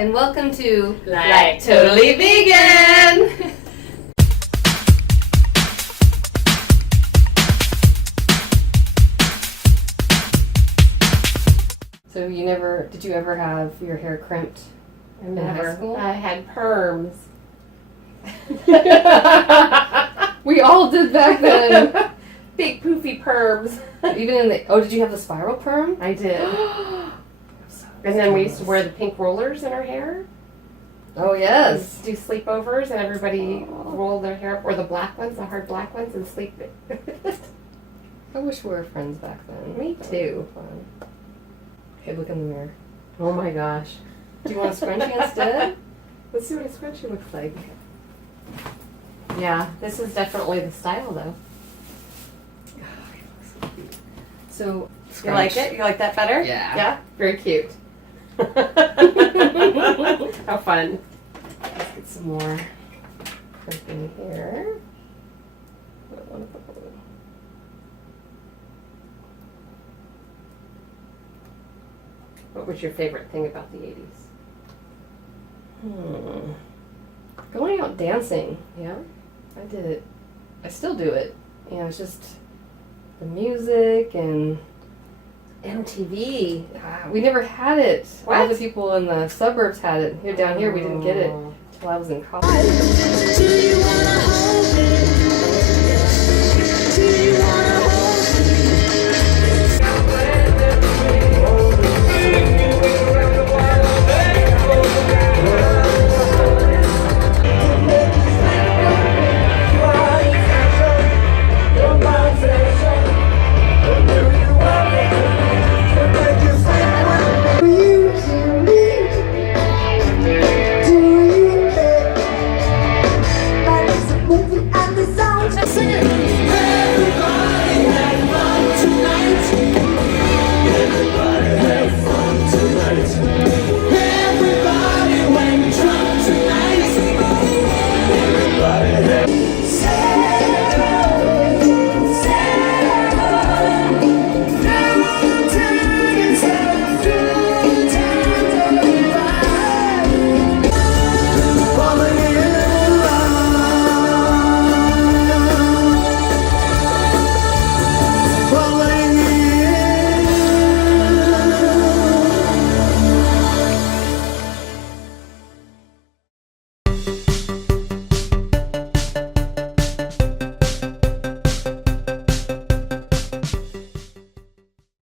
and welcome to Like Totally Vegan! So did you ever have your hair crimped in high school? I had perms. We all did back then. Big poofy perms. Even did you have the spiral perm? I did. And then we used to wear the pink rollers in our hair. Oh, yes. Do sleepovers and everybody rolled their hair up, or the black ones, the hard black ones, and sleep. I wish we were friends back then. Me too. Fun. Okay, look in the mirror. Oh my gosh. Do you want a scrunchie instead? Let's see what a scrunchie looks like. Yeah, this is definitely the style though. So, you like it? You like that better? Yeah. Yeah? Very cute. How fun. Let's get some more crimping here. What was your favorite thing about the 80s? Going out dancing. Yeah? I did it. I still do it. It's just the music and MTV. we never had it. What? All the people in the suburbs had it. Down here we didn't get it until I was in college. Do you wanna hold me?